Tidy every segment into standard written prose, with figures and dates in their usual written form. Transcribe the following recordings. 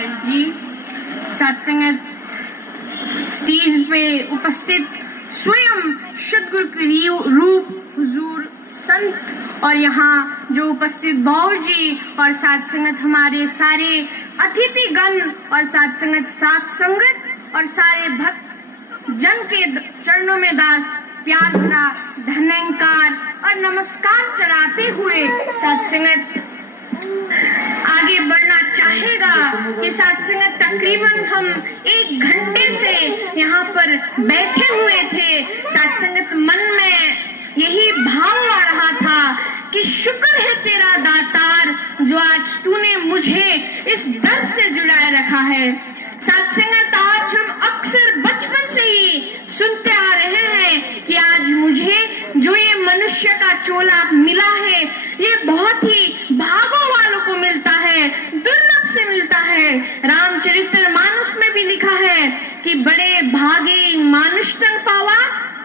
नमस्कार जी। सत्संगत स्टेज पे उपस्थित स्वयं सद्गुरु के रूप हुजूर संत और यहाँ जो उपस्थित बाबू जी और साथ संगत हमारे सारे अतिथिगण और साथ संगत और सारे भक्त जन के चरणों में दास प्यार भरा धन्यकार और नमस्कार चढ़ाते हुए साथ संगत आगे बढ़ना चाहेगा कि साथ संगत तकरीबन हम 1 घंटे से यहाँ पर बैठे हुए थे। साथ संगत मन में यही भाव आ रहा था कि शुक्र है तेरा दातार जो आज तूने मुझे इस दर से जुड़ाए रखा है। साथ संगत आज हम अक्सर बचपन से ही सुनते आ रहे हैं कि आज मुझे जो ये मनुष्य का चोला मिला है ये बहुत ही भागों वालों को मिलता है, दुर्लभ से मिलता है। रामचरितमानस में भी लिखा है कि बड़े भागे मानुष तन पावा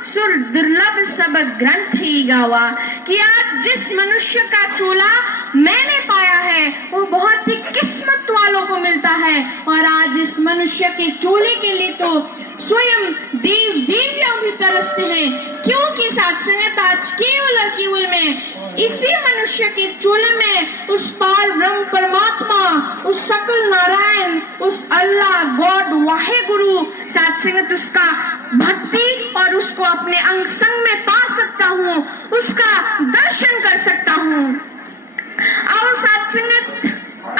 सुर दुर्लभ सब ग्रंथ ही गावा, कि आज जिस मनुष्य का चोला मैंने पाया है वो बहुत ही किस्मत वालों को मिलता है। और आज इस मनुष्य के चोले के लिए तो स्वयं देव देवियां भी तरसते हैं, क्योंकि साथ संगत आज केवल और केवल में इसी मनुष्य के चोले में उस पार ब्रह्म परमात्मा, उस सकल नारायण, उस अल्लाह गॉड वाहे गुरु साथ संगत उसका भक्ति और उसको अपने अंग संग में पा सकता हूँ, उसका दर्शन कर सकता हूँ। और साथ संगत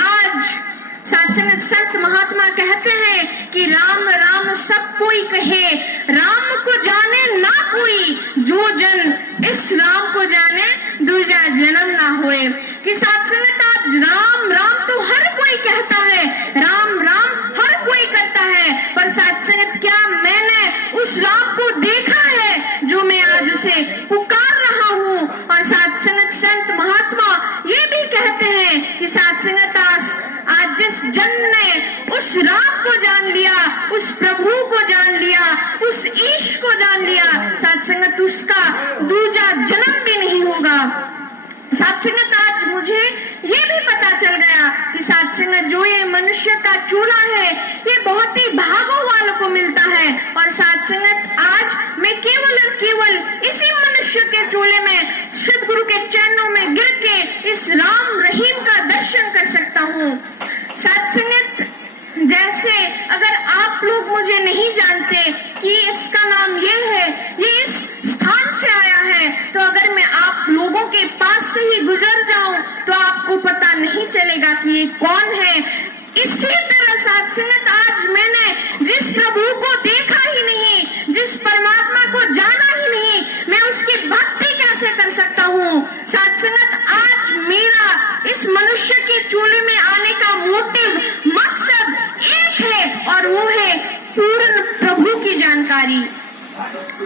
आज साथ संगत संत महात्मा कहते हैं कि राम राम सब कोई कहे, राम को जाने ना कोई, जो जन इस राम को जाने दूजा जन्म ना होए। कि साथ संगत आज राम राम तो हर कोई कहता है, राम राम हर कोई करता है, पर साथ संगत क्या मैंने उस राम को देखा है जो मैं आज उसे पुकार रहा हूँ। और साथ संगत संत महात्मा ये भी कहते हैं कि साथ संगत आज जिस जन ने उस राम को जान लिया, उस प्रभु को जान लिया, उस ईश को जान लिया, साथ संगत उसका दूजा जन्म भी नहीं होगा। साथ संगत आज मुझे ये भी पता चल गया कि साथ संगत जो ये मनुष्य का चूल्हा है ये बहुत ही भागों वालों को मिलता है। और साथ संगत आज मैं केवल और केवल इसी मनुष्य के चूल्हे में सद्गुरु के चरणों में गिर के इस राम रहीम का दर्शन कर सकता हूँ। साथ संगत जैसे अगर आप लोग मुझे नहीं जानते कि इसका नाम ये है, ये इस स्थान से आया है, तो अगर मैं आप लोगों के पास से ही गुजर जाऊं तो आपको पता नहीं चलेगा कि ये कौन है। इसी तरह साथ संगत आज मैंने जिस प्रभु को देखा ही नहीं, जिस परमात्मा को जाना ही नहीं, मैं उसकी भक्ति कैसे कर सकता हूँ। साथ संगत आज मेरा इस मनुष्य के चूल्हे में आने का मोटिव मकसद एक है और वो है पूर्ण प्रभु की जानकारी।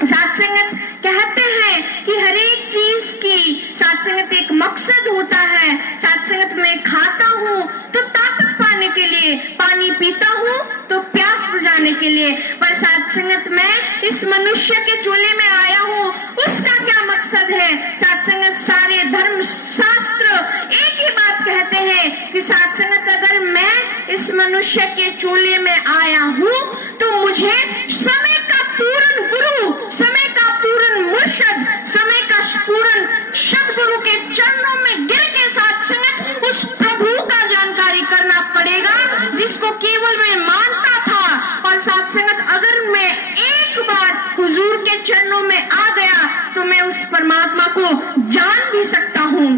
साथ संगत कहते हैं कि हर एक चीज की साथ संगत एक मकसद होता है। साथ संगत मैं खाता हूँ तो ताकत पाने के लिए, पानी पीता हूँ तो प्यास बुझाने के लिए, पर साथ संगत मैं इस मनुष्य के चूल्हे में आया हूँ उसका क्या मकसद है। साथ संगत सारे धर्म शास्त्र एक ही बात कहते हैं कि साथ संगत अगर मैं इस मनुष्य के चूल्हे में आया हूँ तो मुझे समय का पूर्ण गुरु, समय का पूर्ण मुर्शद, समय का पूर्ण सद्गुरु के चरणों में गिर के साथ संगत उस प्रभु का जानकारी करना पड़ेगा जिसको केवल मैं मानता था। और साथ संगत अगर मैं एक बार हुजूर के चरणों में आ गया तो मैं उस परमात्मा को जान भी सकता हूँ।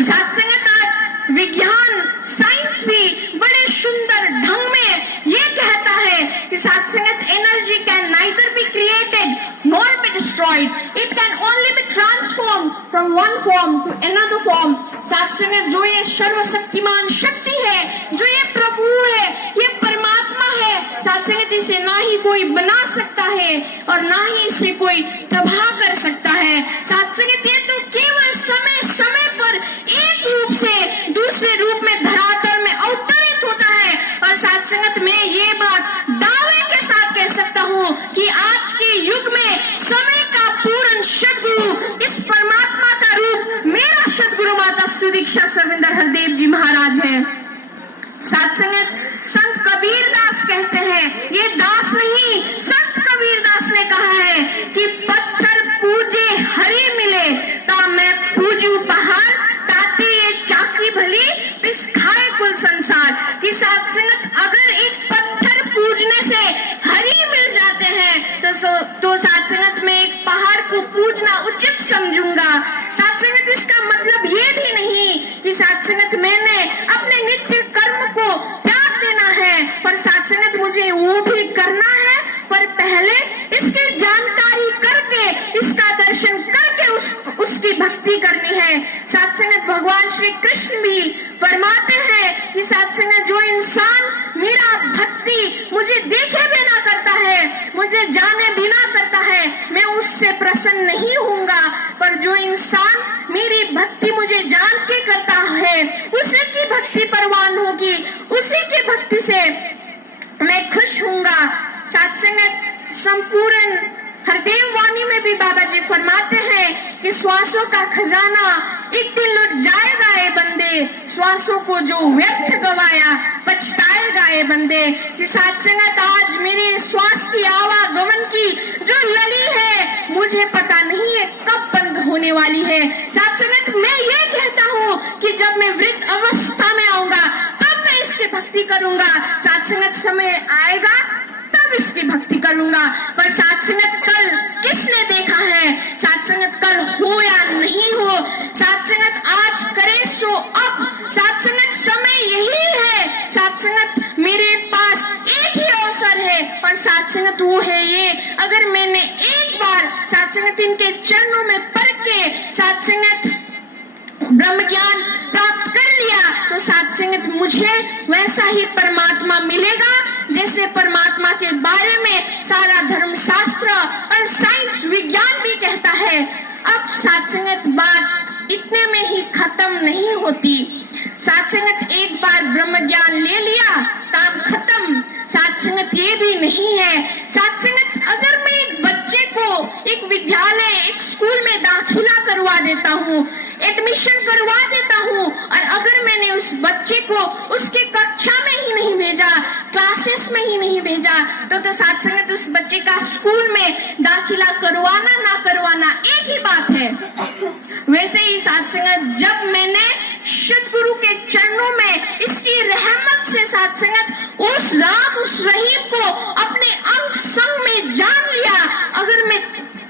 साथ संगत आज विज्ञान साइंस भी बड़े सुंदर ढंग में ये कहता है कि साथ संगत energy can neither be created nor be destroyed, it can only be transformed from one form to another form। साथ संगत जो ये सर्वशक्तिमान शक्ति है, जो ये प्रभु है, ये परमात्मा है, साथ संगत इसे ना ही कोई बना सकता है और ना ही इसे कोई तबाह कर सकता है। साथ संगत ये तो केवल समय समय पर एक रूप से दूसरे रूप में धरातल में अवतरित होता है। और साथ संगत मैं ये बात दावे के साथ कह सकता हूँ कि आज के युग में समय का पूर्ण सद्गुरु, इस परमात्मा का रूप मेरा सद्गुरु माता सुदीक्षा सर्विंदर हरदेव जी महाराज है। साथ संगत संत कबीर दास कहते हैं, ये दास नहीं संत कबीर दास ने कहा है कि पत्थर पूजे हरि मिले ता मैं पूजू पहाड़, ताते ये चाकी भली पिस खाए कुल संसार। कि साथ संगत अगर एक पत्थर पूजने से हरि मिल जाते हैं तो साथ संगत में एक पहाड़ को पूजना उचित समझूंगा। साथ संगत इसका मतलब ये भी नहीं कि साथ संगत मैंने अपने नित्य कर्म को त्याग देना है, पर साथ संगत मुझे वो भी करना है, पर पहले इसकी जानकारी करके, इसका दर्शन करके उसकी भक्ति करनी है। साथ संगत भगवान श्री कृष्ण भी फरमाते हैं कि साथ संगत जो इंसान मेरा भक्ति मुझे देखे बिना करता है, मुझे जाने बिना करता है, मैं उससे प्रसन्न नहीं होऊंगा, पर जो इंसान मेरी भक्ति मुझे जान के करता है उसी की भक्ति परवान होगी, उसी की भक्ति से मैं खुश होऊंगा। साथ संगत संपूर्ण हरदेव वाणी में भी बाबा जी फरमाते हैं कि श्वासों का खजाना एक दिन लुट जाएगा ए बंदे, श्वासों को जो व्यर्थ गवाया पछताएगा ए बंदे। कि साथ संगत आज मेरे श्वास की आवागमन की जो लड़ी है मुझे पता नहीं है कब बंद होने वाली है। साथ संगत मैं ये कहता हूँ कि जब मैं वृद्ध अवस्था में आऊंगा तब मैं इसकी भक्ति करूंगा। साथ संगत समय आएगा तब इसकी भक्ति करूंगा, पर साथ संगत कल किसने देखा है, साथ संगत कल हो या नहीं हो, साथ संगत आज करे सो अब, साथ संगत समय यही है। साथ संगत मेरे पास एक ही अवसर है और साथ संगत वो है ये, अगर मैंने एक बार साथ संगत इनके चरणों में पड़ के साथ संगत ब्रह्म ज्ञान प्राप्त कर लिया तो साथ संगत मुझे वैसा ही परमात्मा मिलेगा जैसे परमात्मा के बारे में सारा धर्मशास्त्र और साइंस विज्ञान भी कहता है। अब साथ संगत बात इतने में ही खत्म नहीं होती। साथ संगत एक बार ब्रह्म ज्ञान ले लिया काम खत्म। साथ संगत ये भी नहीं है। साथ संगत अगर मैं एक बच्चे को एक विद्यालय एक स्कूल में दाखिला करवा देता हूँ, एडमिशन करवा देता हूँ, और अगर मैंने उस बच्चे को उसके कक्षा में ही नहीं भेजा, क्लासेस में ही नहीं भेजा, तो साथ संगत उस बच्चे का स्कूल में दाखिला करवाना ना करवाना एक ही बात है। वैसे ही साथ संगत जब मैंने सतगुरु के चरणों में इसकी रहमत से साथ संगत उस रात उस रहीम को अपने अंग संग में जान लिया, अगर मैं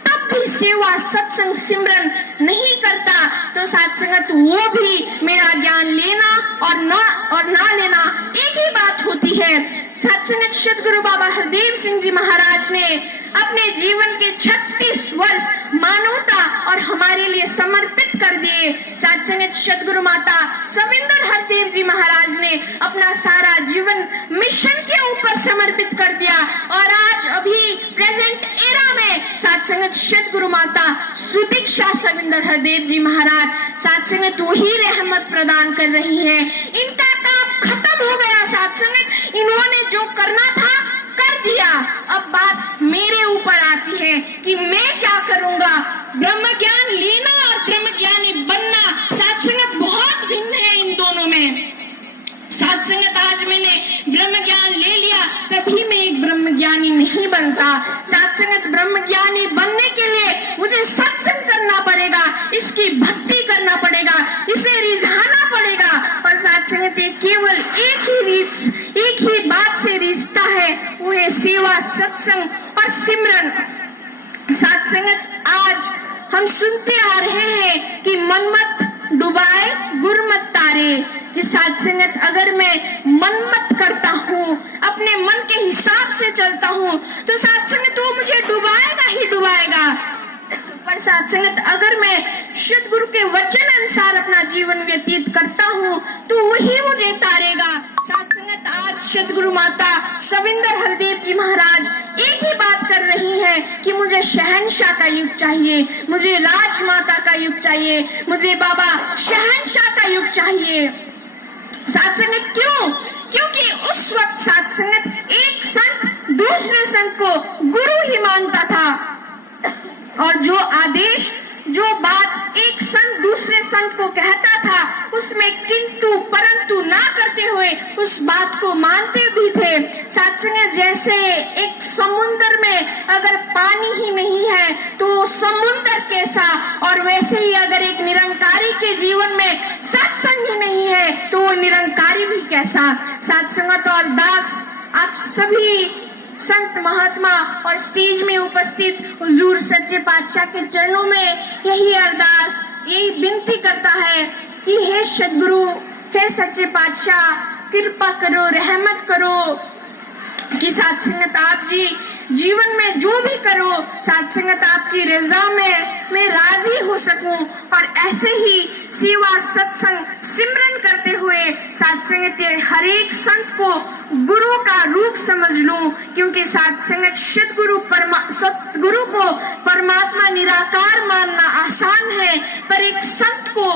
तब भी सेवा सत्संग सिमरन नहीं करता तो साथ संगत वो भी मेरा ज्ञान लेना और ना लेना एक ही बात होती है। साथ संगत सतगुरु बाबा हरदेव सिंह जी महाराज ने अपने जीवन के 36 वर्ष मानवता और हमारे लिए समर्पित कर दिए। साथ संगत सतगुरु माता सविंदर हरदेव जी महाराज ने अपना सारा जीवन मिशन के ऊपर समर्पित कर दिया, और आज अभी प्रेजेंट एरा में साथ संगत सतगुरु माता सुदीक्षा सविंदर हरदेव जी महाराज साथ संगत वही रहमत प्रदान कर रही है। इनका काम खत्म हो गया। साथ संगत इन्होंने जो करना था कर दिया। अब बात मेरे ऊपर आती है कि मैं क्या करूंगा। ब्रह्म ज्ञान लेना और ब्रह्म ज्ञानी बनना साथ संगत बहुत भिन्न है इन दोनों में। साथ संगत आज मैंने ब्रह्म ज्ञान ले लिया तभी मैं एक ब्रह्म ज्ञानी नहीं बनता। साथ संगत ब्रह्म ज्ञानी बनने के लिए मुझे सत्संग करना पड़ेगा, इसकी भक्ति करना पड़ेगा, इसे रिझाना पड़ेगा, और साथ संगत केवल एक ही बात से रिझता है, वो है सेवा सत्संग और सिमरन। साथ संगत आज हम सुनते आ रहे हैं कि मन मत डुबाए गुर मत तारे। कि साथ संगत अगर मैं मन मत करता हूँ, अपने मन के हिसाब से चलता हूँ, तो साथ संगत वो मुझे डुबाएगा ही डुबाएगा। पर साथ संगत अगर मैं सतगुरु के वचन अनुसार अपना जीवन व्यतीत करता हूँ तो वही मुझे तारेगा। साथ संगत आज सतगुरु माता सविंदर हरदेव जी महाराज एक ही बात कर रही है कि मुझे शहंशाह का युग चाहिए, मुझे राजमाता का युग चाहिए, मुझे बाबा शहंशाह का युग चाहिए। साथ संगत क्यों? क्योंकि उस वक्त साथ संगत एक संत दूसरे संत को गुरु ही मानता था, और जो आदेश जो बात एक संत दूसरे संत को कहता था उसमें किंतु परंतु ना करते हुए उस बात को मानते भी थे। साथ संगत, जैसे एक समुद्र में अगर पानी ही नहीं है तो समुद्र कैसा, और वैसे ही अगर एक निरंकारी के जीवन में सत्संग ही नहीं है तो वो निरंकारी भी कैसा। साथ संगत और दास, आप सभी संत महात्मा और स्टेज में उपस्थित हुजूर सच्चे पातशाह के चरणों में यही अरदास, यही विनती करता है कि हे सदगुरु, हे सच्चे पातशाह, कृपा करो, रहमत करो कि साथ संगत आप जी जीवन में जो भी करो, साथ संगत आपकी रजा में मैं राजी हो सकूं और ऐसे ही सेवा सत्संग सिमरन करते हुए साथ संगत हर एक संत को गुरु का रूप समझ लूं, क्योंकि साथ संगत सतगुरु को परमात्मा निराकार मानना आसान है, पर एक संत को